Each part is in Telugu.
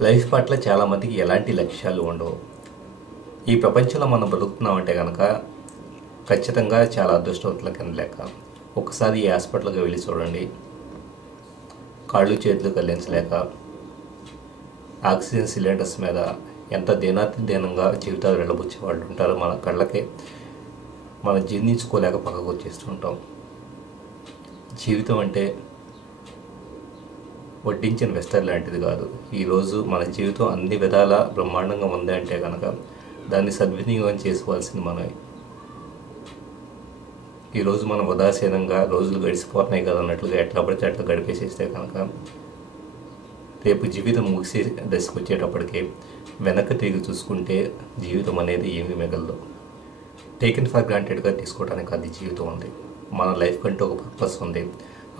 లైఫ్ పట్ల చాలామందికి ఎలాంటి లక్ష్యాలు ఉండవు. ఈ ప్రపంచంలో మనం బతుకుతున్నామంటే కనుక ఖచ్చితంగా చాలా అదృష్టవంతుల కింద లెక్క. ఒకసారి ఈ హాస్పిటల్కి వెళ్ళి చూడండి, కాళ్ళు చేతులు కదిలించలేక ఆక్సిజన్ సిలిండర్స్ మీద ఎంత దీనంగా జీవితాలు వెళ్ళబుచ్చే వాళ్ళు ఉంటారు. మన కళ్ళకే మనం జీర్ణించుకోలేక పక్కకు వచ్చేస్తుంటాం. జీవితం అంటే వడ్డించిన వెస్టర్ లాంటిది కాదు. ఈరోజు మన జీవితం అన్ని విధాల బ్రహ్మాండంగా ఉంది అంటే కనుక దాన్ని సద్వినియోగం చేసుకోవాల్సింది మనమే. ఈరోజు మనం ఉదాసీనంగా రోజులు గడిచిపోతున్నాయి కదా అన్నట్లుగా ఎట్లా పడితే అట్లా గడిపేసేస్తే కనుక రేపు జీవితం ముగిసే దశకు వచ్చేటప్పటికి వెనక్కి తిరిగి చూసుకుంటే జీవితం అనేది ఏమీ మిగలదు. టేకెన్ ఫర్ గ్రాంటెడ్గా తీసుకోవడానికి అది జీవితం ఉంది. మన లైఫ్ కంటే ఒక పర్పస్ ఉంది.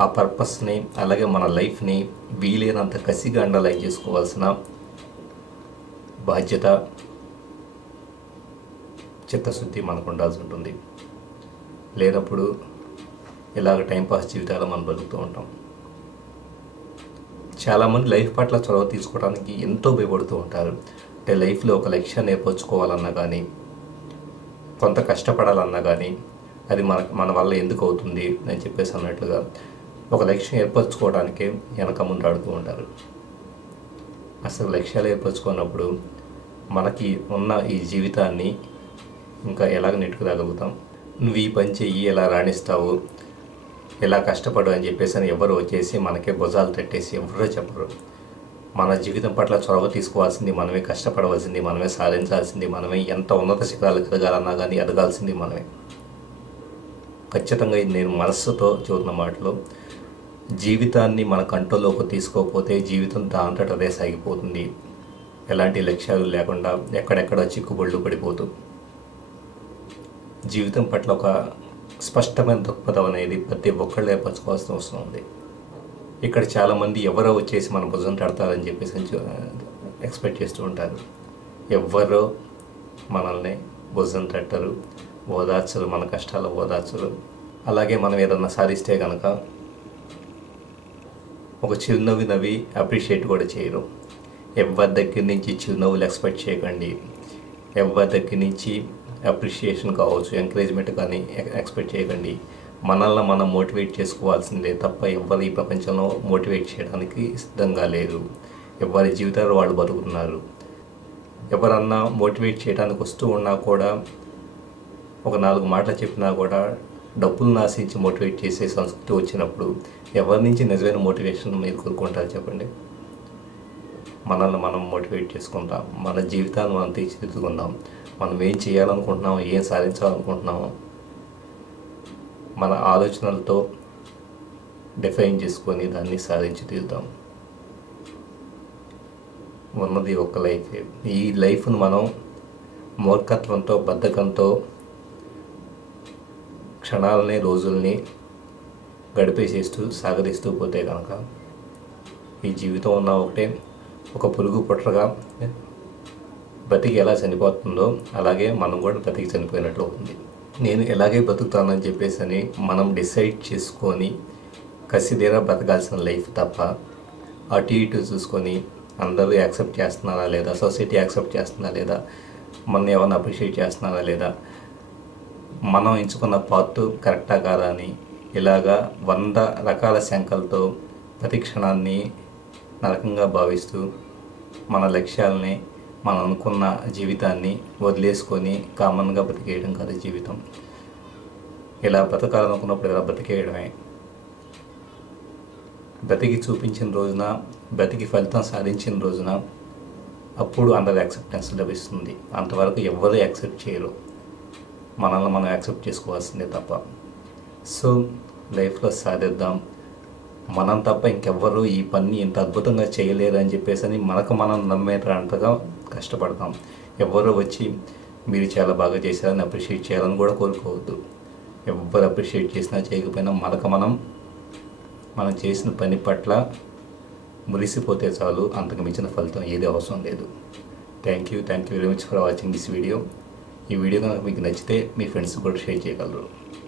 ఆ పర్పస్ని అలాగే మన లైఫ్ని వీలైనంత కసిగా అండర్లైన్ చేసుకోవాల్సిన బాధ్యత, చిత్తశుద్ధి మనకు ఉండాల్సి ఉంటుంది. లేనప్పుడు ఇలాగ టైంపాస్ జీవితాలు మనం బతుకుతూ ఉంటాం. చాలామంది లైఫ్ పట్ల చొరవ తీసుకోవడానికి ఎంతో భయపడుతూ ఉంటారు. అంటే లైఫ్లో ఒక లక్ష్యాన్ని ఏర్పరచుకోవాలన్నా కానీ, కొంత కష్టపడాలన్నా కానీ అది మన వల్ల ఎందుకు అవుతుంది అని చెప్పేసి అన్నట్లుగా ఒక లక్ష్యం ఏర్పరచుకోవడానికి వెనక ముందు ఆడుతూ ఉంటారు. అసలు లక్ష్యాలు ఏర్పరచుకున్నప్పుడు మనకి ఉన్న ఈ జీవితాన్ని ఇంకా ఎలాగ నెట్టుకురాగలుగుతాం? నువ్వు ఈ పని చెయ్యి, ఎలా రాణిస్తావు, ఎలా కష్టపడు అని చెప్పేసి అని ఎవరు వచ్చేసి మనకే భుజాలు తట్టేసి ఎవరో చెప్పరు. మన జీవితం పట్ల చొరవ తీసుకోవాల్సింది మనమే, కష్టపడవలసింది మనమే, సాధించాల్సింది మనమే, ఎంత ఉన్నత శిఖరాలు ఎదగాలన్నా కానీ ఎదగాల్సింది మనమే. ఖచ్చితంగా ఇది నేను మనస్సుతో చెబుతున్న మాటలు. జీవితాన్ని మన కంట్రోల్లోకి తీసుకోకపోతే జీవితం దాంతట అదే సాగిపోతుంది. ఎలాంటి లక్ష్యాలు లేకుండా ఎక్కడెక్కడ చిక్కుబళ్ళు పడిపోతూ జీవితం పట్ల ఒక స్పష్టమైన దృక్పథం అనేది ప్రతి ఒక్కళ్ళు ఏర్పరచుకోవాల్సిన అవసరం ఉంది. ఇక్కడ చాలామంది ఎవరో వచ్చేసి మన భుజం తడతారని చెప్పేసి ఎక్స్పెక్ట్ చేస్తూ ఉంటారు. ఎవ్వరో మనల్ని భుజం తట్టరు, ఓదార్చరు, మన కష్టాలు ఓదార్చరు. అలాగే మనం ఏదన్నా సాధిస్తే కనుక ఒక చిరునవ్వు నవ్వి అప్రిషియేట్ కూడా చేయరు. ఎవరి దగ్గర నుంచి చిరునవ్వులు ఎక్స్పెక్ట్ చేయకండి. ఎవరి దగ్గర నుంచి అప్రిషియేషన్ కావచ్చు, ఎంకరేజ్మెంట్ కానీ ఎక్స్పెక్ట్ చేయకండి. మనల్ని మనం మోటివేట్ చేసుకోవాల్సిందే తప్ప ఎవరు ఈ ప్రపంచంలో మోటివేట్ చేయడానికి సిద్ధంగా లేరు. ఎవరి జీవితాలు వాళ్ళు బతుకుతున్నారు. ఎవరన్నా మోటివేట్ చేయడానికి వస్తూ ఉన్నా కూడా ఒక 4 మాటలు చెప్పినా కూడా డబ్బులు ఆశించి మోటివేట్ చేసే సంస్కృతి వచ్చినప్పుడు ఎవరి నుంచి నిజమైన మోటివేషన్ మీరు కోరుకుంటారు చెప్పండి? మనల్ని మనం మోటివేట్ చేసుకుంటాం. మన జీవితాన్ని మనం తీర్చిదిద్దుకుందాం. మనం ఏం చేయాలనుకుంటున్నామో, ఏం సాధించాలనుకుంటున్నామో మన ఆలోచనలతో డిఫైన్ చేసుకొని దాన్ని సాధించి తీరుతాం. ఉన్నది ఒక లైఫ్. ఈ లైఫ్ను మనం మూర్ఖత్వంతో, బద్ధకంతో క్షణాలని, రోజుల్ని గడిపేసేస్తూ సాగదీస్తూ పోతే కనుక ఈ జీవితం ఉన్న ఒకటే ఒక పురుగు పుట్రగా బతికి ఎలా చనిపోతుందో అలాగే మనం కూడా బతికి చనిపోయినట్లు అవుతుంది. నేను ఎలాగే బతుకుతానని చెప్పేసి అని మనం డిసైడ్ చేసుకొని కసిదేరా బతకాల్సిన లైఫ్ తప్ప అటు ఇటు చూసుకొని అందరూ యాక్సెప్ట్ చేస్తున్నారా లేదా, సొసైటీ యాక్సెప్ట్ చేస్తున్నారా లేదా, మనం ఏమైనా అప్రిషియేట్ చేస్తున్నారా లేదా, మనం ఎంచుకున్న పాత్ కరెక్టా కాదా అని ఇలాగా 100 రకాల శంకలతో ప్రతి క్షణాన్ని నరకంగా భావిస్తూ మన లక్ష్యాలని, మనం అనుకున్న జీవితాన్ని వదిలేసుకొని కామన్గా బతికేయడం కాదు జీవితం. ఇలా బతకాలనుకున్నప్పుడు ఇలా బతికేయడమే. బతికి చూపించిన రోజున, బతికి ఫలితం సాధించిన రోజున అప్పుడు అందరి యాక్సెప్టెన్స్ లభిస్తుంది. అంతవరకు ఎవరు యాక్సెప్ట్ చేయరు. మనల్ని మనం యాక్సెప్ట్ చేసుకోవాల్సిందే తప్ప. సో లైఫ్లో సాధిద్దాం. మనం తప్ప ఇంకెవ్వరూ ఈ పని ఇంత అద్భుతంగా చేయలేరు అని చెప్పేసి అని మనకు మనం నమ్మేటంతగా కష్టపడతాం. ఎవ్వరూ వచ్చి మీరు చాలా బాగా చేశారని అప్రిషియేట్ చేయాలని కూడా కోరుకోవద్దు. ఎవ్వరు అప్రిషియేట్ చేసినా చేయకపోయినా మనం చేసిన పని పట్ల మురిసిపోతే చాలు. అంతకు మించిన ఫలితం ఏది అవసరం లేదు. Thank you very much for watching this video. ఈ వీడియో కనుక మీకు నచ్చితే మీ ఫ్రెండ్స్ కూడా షేర్ చేయగలరు.